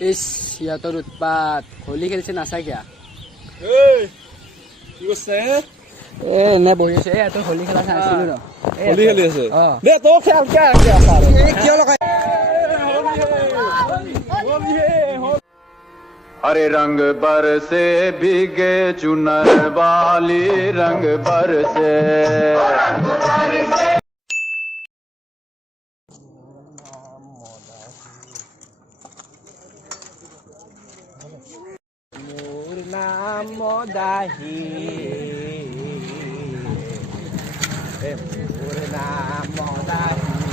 Is সিহঁতৰ উৎপাত হোলী খেলিছে নাচা কিয়া কি কৈছে এনে বহি আছে তোৰ হোলী খেলা চাই আছিলো ৰ হোলী খেলি আছে দে তোৰ খেল কিয় লগাই हरे रंग बरसे भीगे चुनर वाली रंग बरसे मोर नाम मदाही मोर नाम मदाही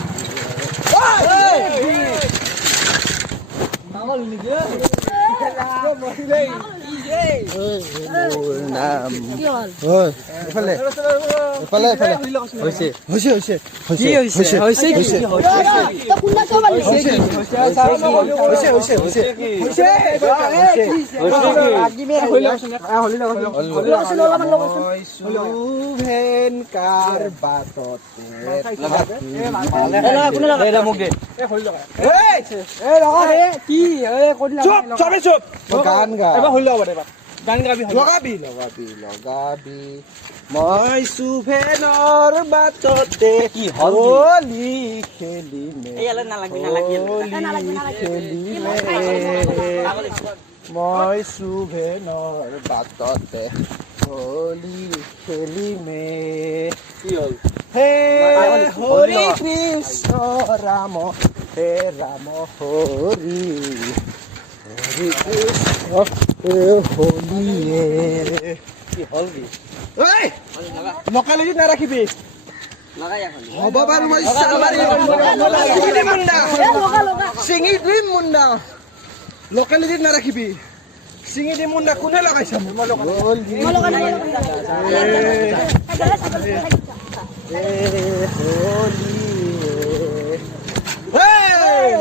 গান গাবি মই সুভেনৰ বাটতে হোলী খেলিমে মই সুভেনৰ বাটতে হোলী খেলিমে কি হ'ল হে হৰি কৃষ্ণ ৰাম হে ৰাম হৰি হৰি কৃষ্ণ হোলী কি হ'ল কি লকালিটি নাৰাখিবি হ'ব বাৰু মই চিঙি দিম মুণ্ডা লকালিটি নাৰাখিবি চিঙি দিম মুণ্ডা কোনে লগাইছা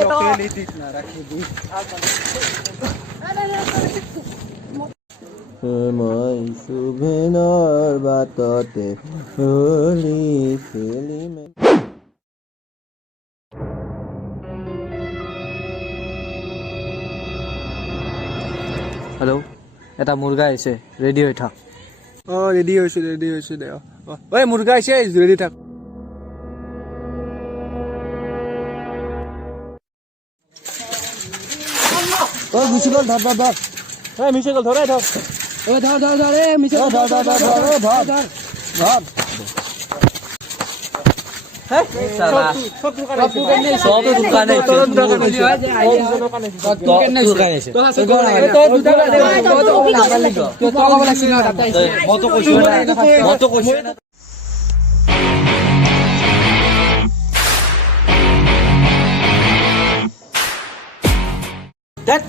লকালিটি নাৰাখিবি মই সুভেনৰ বাটতে হোলী খেলিমে হেল্ল' এটা মুৰ্গা আহিছে ৰেডি হৈ থাক ৰেডি হৈছো দে ঐ মুৰ্গা আহিছে ৰেডি থাক গুচি গ'ল ধৰ মিছে গ'ল ধৰ ধৰ মিছে ধৰ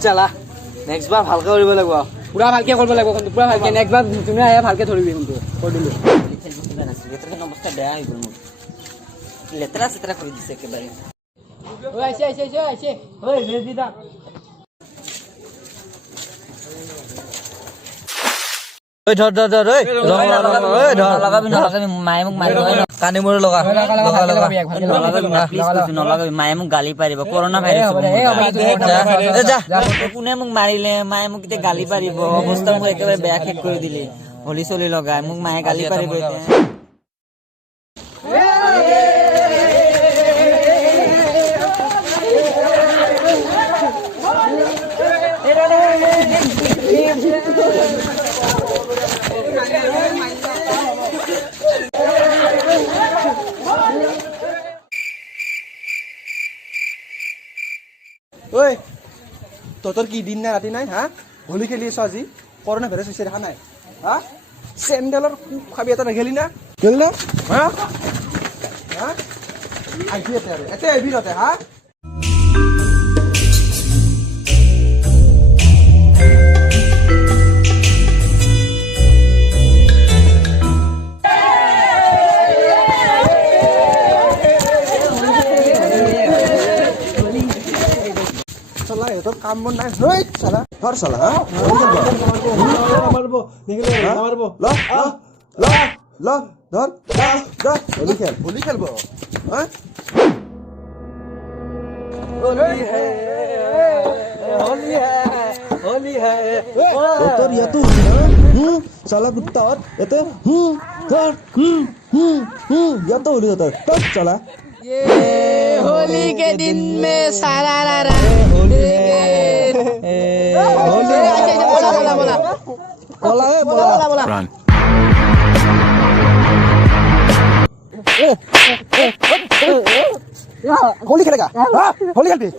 চালা নেক্সট বাৰ ভালকে কৰিব লাগিব পুৰা ভালকে কৰিব লাগিব কিন্তু পুৰা ভালকে নেক্সট বাৰ তুমি আহে ভালকে ধৰিবি কিন্তু কৈ দিলো অৱস্থা বেয়া হৈ গ'ল মোৰ লেতেৰা চেতেৰা কৰি দিছে একেবাৰে মায়ে মোক মাৰিব কানি মোৰ মায়ে মোক গালি পাৰিব কৰোণা ভাইৰাছ কোনে মোক মাৰিলে মায়ে মোক এতিয়া গালি পাৰিব অৱস্থা মোক একেবাৰে বেয়া শেষ কৰি দিলে হলি চলি লগাই মোক মায়ে গালি পাৰিব এতিয়া ঐ তোৰ কি দিন নাই ৰাতি নাই হা হোলী খেলি আছ আজি কৰোণা ভাইৰাছ হৈছে দেখা নাই হা চেণ্ডেলৰ খাবি এটা নেখেলি না হা আহিবি এতে আহিবি ততে হা তোর কাম বন নাই হই শালা ধর শালা হ্যাঁ মারবো নিকলে মারবো ল ল ল ধর যা হোলি খেলবো হ্যাঁ হোলি হে তোর ইয়াতো চালা কুত্তা এতে ধর ইয়াতো হলি তোর চালা होली के दिन में सारा बोला Run. होली खेलेगा होली खेलबी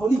होली